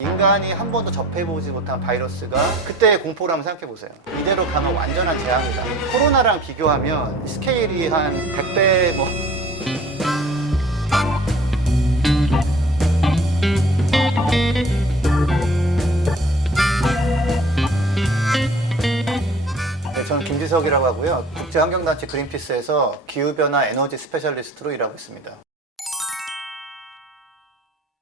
인간이 한 번도 접해보지 못한 바이러스가 그때의 공포를 한번 생각해 보세요. 이대로 가면 완전한 재앙이다. 코로나랑 비교하면 스케일이 한 100배 뭐. 네, 저는 김지석이라고 하고요. 국제환경단체 그린피스에서 기후변화 에너지 스페셜리스트로 일하고 있습니다.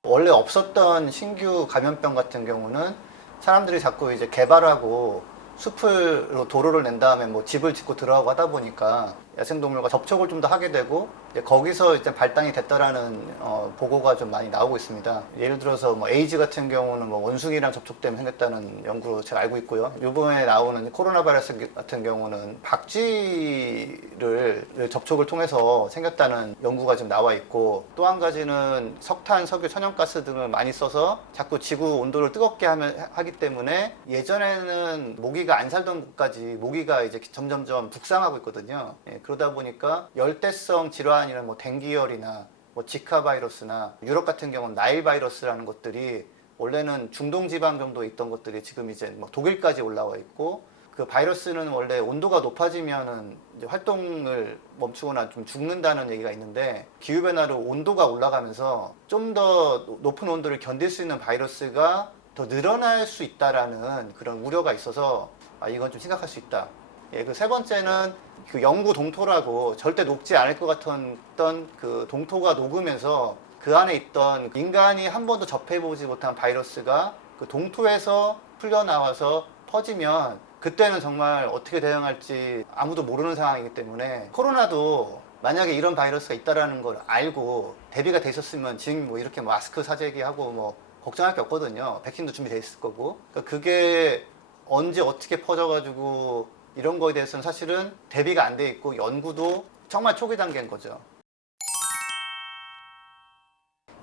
원래 없었던 신규 감염병 같은 경우는 사람들이 자꾸 이제 개발하고 숲으로 도로를 낸 다음에 뭐 집을 짓고 들어가고 하다 보니까 야생동물과 접촉을 좀 더 하게 되고 거기서 이제 발단이 됐다라는 보고가 좀 많이 나오고 있습니다. 예를 들어서 뭐 에이즈 같은 경우는 뭐 원숭이랑 접촉 때문에 생겼다는 연구로 제가 알고 있고요. 이번에 나오는 코로나 바이러스 같은 경우는 박쥐를 접촉을 통해서 생겼다는 연구가 좀 나와 있고, 또 한 가지는 석탄, 석유, 천연가스 등을 많이 써서 자꾸 지구 온도를 뜨겁게 하기 때문에 예전에는 모기가 안 살던 곳까지 모기가 이제 점점점 북상하고 있거든요. 그러다 보니까 열대성 질환이나 뭐 댕기열이나 뭐 지카 바이러스나 유럽 같은 경우는 나일 바이러스라는 것들이 원래는 중동 지방 정도에 있던 것들이 지금 이제 뭐 독일까지 올라와 있고, 그 바이러스는 원래 온도가 높아지면은 이제 활동을 멈추거나 좀 죽는다는 얘기가 있는데, 기후변화로 온도가 올라가면서 좀 더 높은 온도를 견딜 수 있는 바이러스가 더 늘어날 수 있다라는 그런 우려가 있어서 이건 좀 심각할 수 있다. 그 세 번째는 그 영구 동토라고 절대 녹지 않을 것 같았던 그 동토가 녹으면서 그 안에 있던 인간이 한 번도 접해보지 못한 바이러스가 그 동토에서 풀려나와서 퍼지면 그때는 정말 어떻게 대응할지 아무도 모르는 상황이기 때문에, 코로나도 만약에 이런 바이러스가 있다라는 걸 알고 대비가 돼 있었으면 지금 뭐 이렇게 마스크 사재기하고 뭐 걱정할 게 없거든요. 백신도 준비돼 있을 거고. 그러니까 그게 언제 어떻게 퍼져가지고 이런 거에 대해서는 사실은 대비가 안 돼 있고 연구도 정말 초기 단계인 거죠.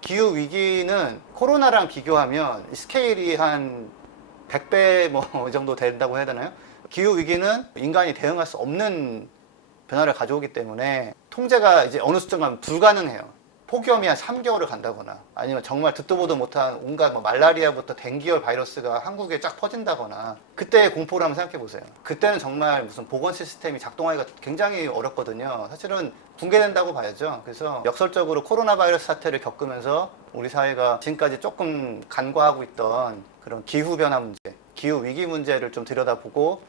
기후 위기는 코로나랑 비교하면 스케일이 한 100배 뭐 정도 된다고 해야 되나요? 기후 위기는 인간이 대응할 수 없는 변화를 가져오기 때문에 통제가 이제 어느 수준 가면 불가능해요. 폭염이 한 3개월을 간다거나, 아니면 정말 듣도 보도 못한 온갖 뭐 말라리아부터 댕기열 바이러스가 한국에 쫙 퍼진다거나, 그때의 공포를 한번 생각해 보세요. 그때는 정말 무슨 보건 시스템이 작동하기가 굉장히 어렵거든요. 사실은 붕괴된다고 봐야죠. 그래서 역설적으로 코로나 바이러스 사태를 겪으면서 우리 사회가 지금까지 조금 간과하고 있던 그런 기후 변화 문제, 기후 위기 문제를 좀 들여다보고,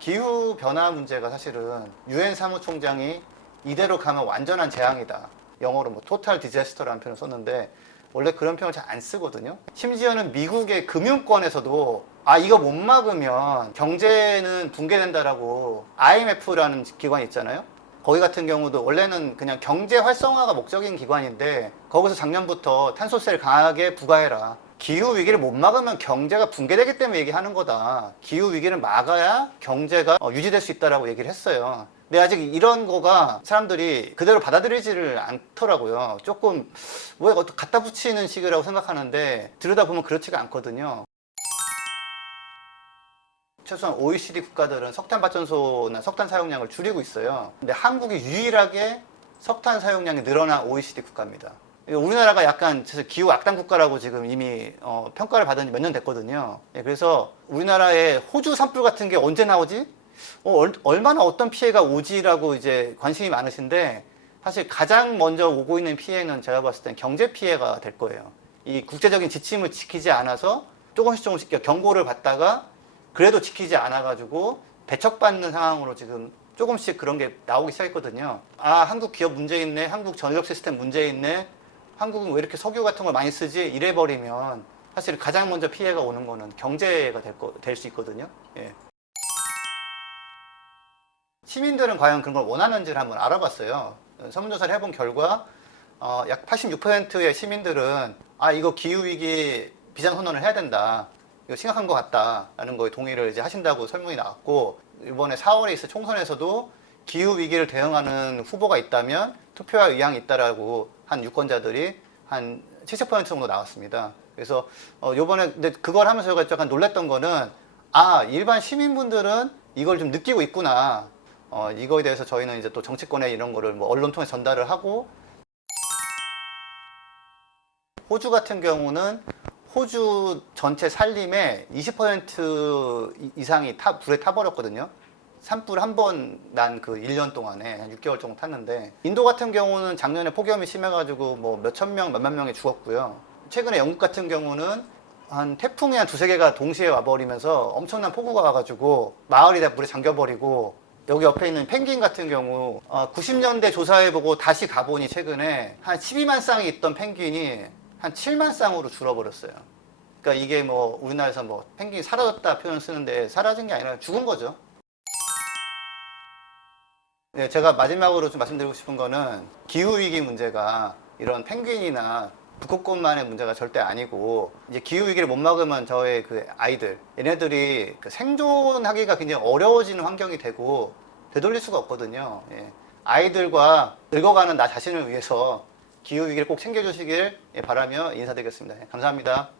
기후 변화 문제가 사실은 유엔 사무총장이 이대로 가면 완전한 재앙이다, 영어로 뭐 토탈 디자스터라는 표현을 썼는데, 원래 그런 표현을 잘 안 쓰거든요. 심지어는 미국의 금융권에서도 이거 못 막으면 경제는 붕괴된다라고, IMF라는 기관이 있잖아요. 거기 같은 경우도 원래는 그냥 경제 활성화가 목적인 기관인데, 거기서 작년부터 탄소세를 강하게 부과해라, 기후 위기를 못 막으면 경제가 붕괴되기 때문에 얘기하는 거다, 기후 위기를 막아야 경제가 유지될 수 있다라고 얘기를 했어요. 근데 아직 이런 거가 사람들이 그대로 받아들이지를 않더라고요. 조금 왜 갖다 붙이는 식이라고 생각하는데, 들여다보면 그렇지가 않거든요. 최소한 OECD 국가들은 석탄 발전소나 석탄 사용량을 줄이고 있어요. 근데 한국이 유일하게 석탄 사용량이 늘어난 OECD 국가입니다. 우리나라가 약간 기후 악당 국가라고 지금 이미 평가를 받은 지 몇 년 됐거든요. 그래서 우리나라의 호주 산불 같은 게 언제 나오지? 얼마나 어떤 피해가 오지라고 이제 관심이 많으신데, 사실 가장 먼저 오고 있는 피해는 제가 봤을 땐 경제 피해가 될 거예요. 이 국제적인 지침을 지키지 않아서 조금씩 경고를 받다가 그래도 지키지 않아가지고 배척받는 상황으로 지금 조금씩 그런 게 나오기 시작했거든요. 한국 기업 문제 있네, 한국 전력 시스템 문제 있네, 한국은 왜 이렇게 석유 같은 걸 많이 쓰지, 이래버리면 사실 가장 먼저 피해가 오는 거는 경제가 될 수 있거든요. 예. 시민들은 과연 그런 걸 원하는지를 한번 알아봤어요. 설문조사를 해본 결과 약 86%의 시민들은 이거 기후위기 비상선언을 해야 된다, 이거 심각한 것 같다라는 거에 동의를 이제 하신다고 설문이 나왔고, 이번에 4월에 있을 총선에서도 기후위기를 대응하는 후보가 있다면 투표할 의향이 있다라고 한 유권자들이 한 70% 정도 나왔습니다. 그래서 요번에 근데 그걸 하면서 제가 약간 놀랐던 거는, 일반 시민분들은 이걸 좀 느끼고 있구나. 이거에 대해서 저희는 이제 또 정치권에 이런 거를 뭐 언론 통해 전달을 하고, 호주 같은 경우는 호주 전체 산림의 20% 이상이 불에 타버렸거든요. 산불 한 번 난 그 1년 동안에 한 6개월 정도 탔는데, 인도 같은 경우는 작년에 폭염이 심해가지고 뭐 몇천 명, 몇만 명이 죽었고요. 최근에 영국 같은 경우는 한 태풍이 한 두세 개가 동시에 와버리면서 엄청난 폭우가 와가지고 마을이 다 물에 잠겨버리고, 여기 옆에 있는 펭귄 같은 경우 90년대 조사해보고 다시 가보니 최근에 한 12만 쌍이 있던 펭귄이 한 7만 쌍으로 줄어버렸어요. 그러니까 이게 뭐 우리나라에서 뭐 펭귄이 사라졌다 표현 쓰는데 사라진 게 아니라 죽은 거죠. 네, 제가 마지막으로 좀 말씀드리고 싶은 거는 기후위기 문제가 이런 펭귄이나 북극곰만의 문제가 절대 아니고, 이제 기후위기를 못 막으면 저의 그 아이들, 얘네들이 그 생존하기가 굉장히 어려워지는 환경이 되고 되돌릴 수가 없거든요. 예. 아이들과 늙어가는 나 자신을 위해서 기후위기를 꼭 챙겨주시길 바라며 인사드리겠습니다. 예, 감사합니다.